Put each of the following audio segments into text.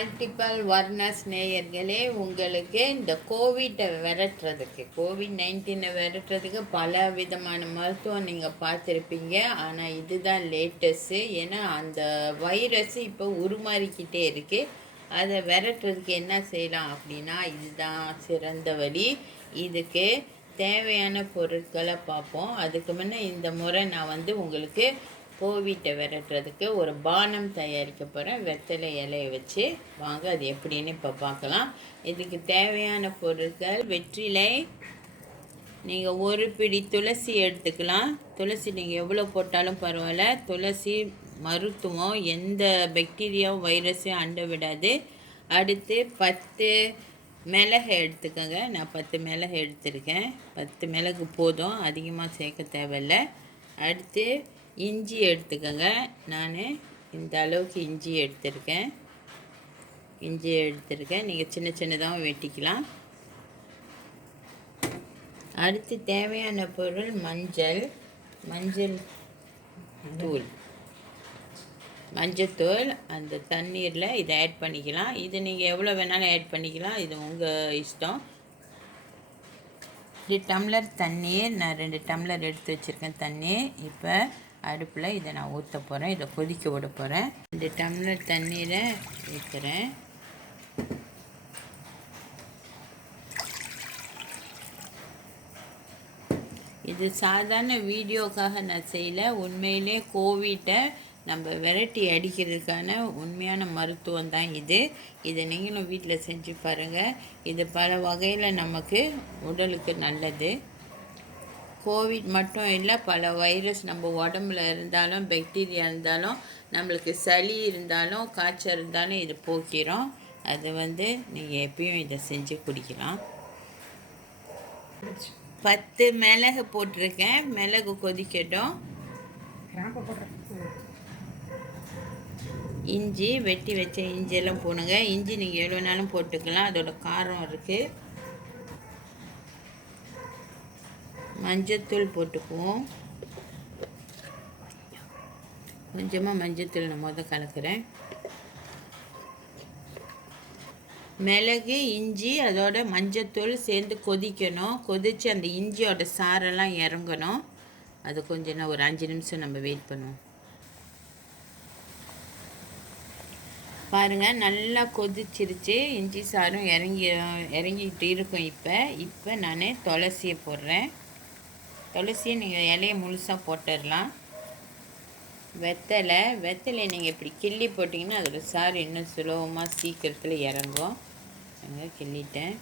Multiple வர்னஸ் நேயர்களே, உங்களுக்கு இந்த கோவிட்டை விரட்டுறதுக்கு COVID-19 விரட்டுறதுக்கு பல விதமான மருத்துவம் நீங்கள் பார்த்துருப்பீங்க. ஆனால் இதுதான் லேட்டஸ்ட்டு. ஏன்னா அந்த வைரஸ் இப்போ உருமாறிக்கிட்டே இருக்குது. அதை விரட்டுறதுக்கு என்ன செய்யலாம் அப்படின்னா, இதுதான் சிறந்த வழி. இதுக்கு தேவையான பொருட்களை பார்ப்போம். அதுக்கு முன்னே இந்த முறை நான் உங்களுக்கு கோவிட்டை விரட்டுறதுக்கு ஒரு பானம் தயாரிக்க போகிறேன். வெத்தலை இலையை வச்சு வாங்க அது எப்படின்னு இப்போ பார்க்கலாம். இதுக்கு தேவையான பொருட்கள்: வெற்றிலை, நீங்கள் ஒரு பிடி துளசி எடுத்துக்கலாம். துளசி நீங்கள் எவ்வளோ போட்டாலும் பரவாயில்ல. துளசி மருத்துவம், எந்த பாக்டீரியாவும் வைரஸையும் அண்ட விடாது. அடுத்து 10 மிளகு எடுத்துக்கோங்க. நான் 10 மிளகு எடுத்திருக்கேன். 10 மிளகு போதும், அதிகமாக சேர்க்க தேவையில்லை. அடுத்து இஞ்சி எடுத்துக்கோங்க. நான் இந்த அளவுக்கு இஞ்சி எடுத்திருக்கேன். நீங்கள் சின்ன சின்னதாக வெட்டிக்கலாம். அடுத்து தேவையான பொருள் மஞ்சள் தூள். அந்த தண்ணீரில் இதை ஆட் பண்ணிக்கலாம். இது நீங்கள் எவ்வளோ வேணாலும் ஆட் பண்ணிக்கலாம், இது உங்கள் இஷ்டம். 2 டம்ளர் தண்ணீர், நான் 2 டம்ளர் எடுத்து வச்சுருக்கேன் தண்ணி. இப்போ அடுப்பில் இதை நான் ஊற்ற போகிறேன். இதை கொதிக்க விட போகிறேன். 2 டம்ளர் தண்ணீரை ஊற்றுறேன். இது சாதாரண வீடியோக்காக நான் செய்யலை. உண்மையிலே கோவிட்டை நம்ம விரட்டி அடிக்கிறதுக்கான உண்மையான மருத்துவம் தான் இது. இதை நீங்களும் வீட்டில் செஞ்சு பாருங்கள். இது பல வகையில் நமக்கு உடலுக்கு நல்லது. கோவிட் மட்டும் இல்லை, பல வைரஸ் நம்ம உடம்புல இருந்தாலும், பாக்டீரியா இருந்தாலும், நம்மளுக்கு சளி இருந்தாலும், காய்ச்சல் இருந்தாலும் இது போக்கிறோம். அது நீங்கள் எப்பயும் இதை செஞ்சு குடிக்கலாம். 10 மிளகு போட்டிருக்கேன். மிளகு கொதிக்கட்டும். இஞ்சி வெட்டி வச்ச இஞ்சியெல்லாம் போடுங்க. இஞ்சி நீங்கள் எவ்வளோ நாளும் போட்டுக்கலாம், அதோட காரம் இருக்குது. மஞ்சத்தூள் போட்டுக்குவோம். கொஞ்சமாக மஞ்சத்தூள் நான் கலக்கிறேன். மிளகு, இஞ்சி, அதோட மஞ்சத்தூள் சேர்ந்து கொதிக்கணும். கொதித்து அந்த இஞ்சியோட சாரெல்லாம் இறங்கணும். அது கொஞ்சம் ஒரு 5 நிமிஷம் நம்ம வெயிட் பண்ணுவோம். பாருங்கள், நல்லா கொதிச்சிருச்சு. இஞ்சி சாரும் இறங்கிட்டு இருக்கும். இப்போ நான் துளசியை போடுறேன். துளசியை நீங்கள் இலையை முழுசாக போட்டுடலாம். வெத்தலை நீங்கள் இப்படி கிள்ளி போட்டிங்கன்னா அதோட சாறு இன்னும் சுலபமாக சீக்கிரத்தில் இறங்கும். கிள்ளிட்டேன்.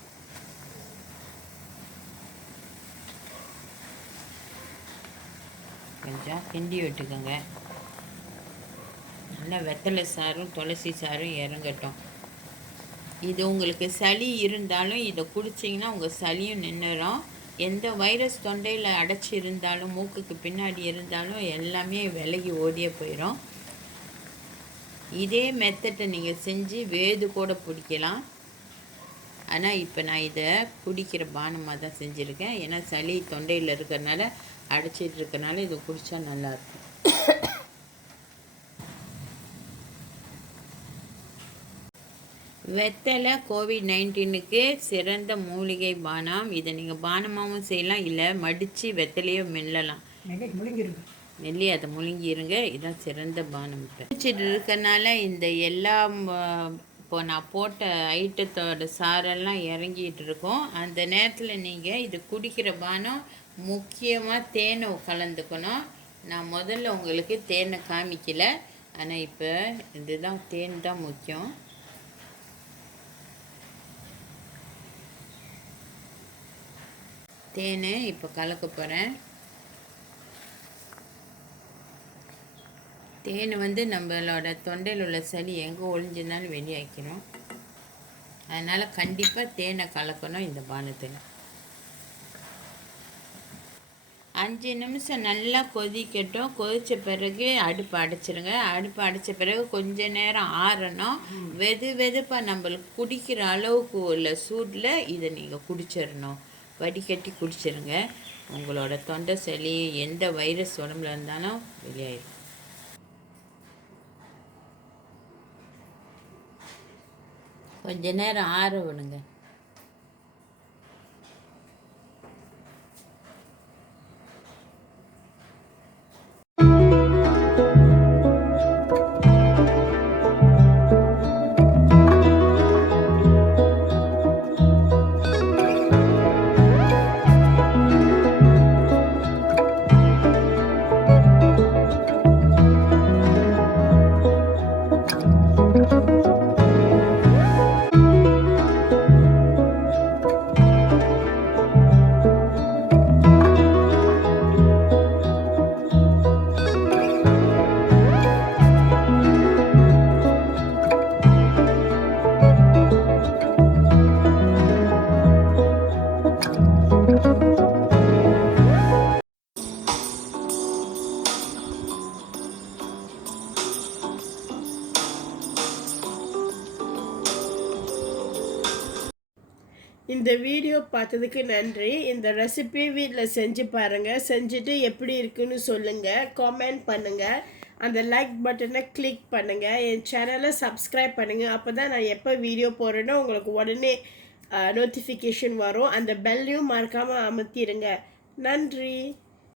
கொஞ்சம் கிண்டி விட்டுக்கோங்க. நல்லா வெத்தலை சாரும் துளசி சாரும் இறங்கட்டும். இது உங்களுக்கு சளி இருந்தாலும் இதை குடிச்சிங்கன்னா உங்கள் சளியும் நின்றுடும். எந்த வைரஸ் தொண்டையில் அடைச்சி இருந்தாலும், மூக்குக்கு பின்னாடி இருந்தாலும் எல்லாமே விலகி ஓடியே போயிடும். இதே மெத்தட்டை நீங்கள் செஞ்சு வேது கூட பிடிக்கலாம். ஆனால் இப்போ நான் இதை குடிக்கிற பானமாக தான் செஞ்சுருக்கேன். ஏன்னா சளி தொண்டையில் இருக்கிறனால, அடைச்சிட்டு இருக்கிறனால இதை குடித்தா நல்லாயிருக்கும். வெத்தலை COVID-19க்கு சிறந்த மூலிகை பானம். இதை நீங்கள் பானமாகவும் செய்யலாம், இல்லை மடித்து வெத்தலையோ மெல்லலாம். மெல்லி அதை முழுங்கிருங்க. இதுதான் சிறந்த பானம். இப்போ குடிச்சிட்டு இருக்கனால இந்த எல்லாம் இப்போ நான் போட்ட ஐட்டத்தோட சாரெல்லாம் இறங்கிட்டு இருக்கும். அந்த நேரத்தில் நீங்கள் இது குடிக்கிற பானம் முக்கியமாக தேனை கலந்துக்கணும். நான் முதல்ல உங்களுக்கு தேனை காமிக்கல, ஆனால் இப்போ இதுதான் தேன் தான் முக்கியம். தேனை இப்போ கலக்க போகிறேன். தேன் நம்மளோட தொண்டையில் உள்ள சளி எங்கே ஒழிஞ்சிருந்தாலும் வெளியாக்கிறோம். அதனால் கண்டிப்பாக தேனை கலக்கணும் இந்த பானத்தில். 5 நிமிஷம் நல்லா கொதிக்கட்டும். கொதித்த பிறகு அடுப்பு அடைச்சிருங்க. அடுப்பு அடைச்ச பிறகு கொஞ்ச நேரம் ஆறணும். வெதுப்பாக நம்மளுக்கு குடிக்கிற அளவுக்கு உள்ள சூடில் இதை நீங்கள் குடிச்சிடணும். வடிகட்டி குடிச்சிருங்க. உங்களோட தொண்டை சளி எந்த வைரஸ் உடம்புல இருந்தாலும் வெளியாயிடும். கொஞ்ச நேரம் ஆற விடுங்க. இந்த வீடியோ பார்த்ததுக்கு நன்றி. இந்த ரெசிபி வீட்டில் செஞ்சு பாருங்கள். செஞ்சுட்டு எப்படி இருக்குன்னு சொல்லுங்கள், காமெண்ட் பண்ணுங்கள். அந்த லைக் பட்டனை கிளிக் பண்ணுங்கள். என் சேனலை சப்ஸ்கிரைப் பண்ணுங்கள். அப்போ தான் நான் எப்போ வீடியோ போடுறேனோ உங்களுக்கு உடனே நோட்டிஃபிகேஷன் வரும். அந்த பெல்லையும் மறக்காமல் அமுத்திடுங்க. நன்றி.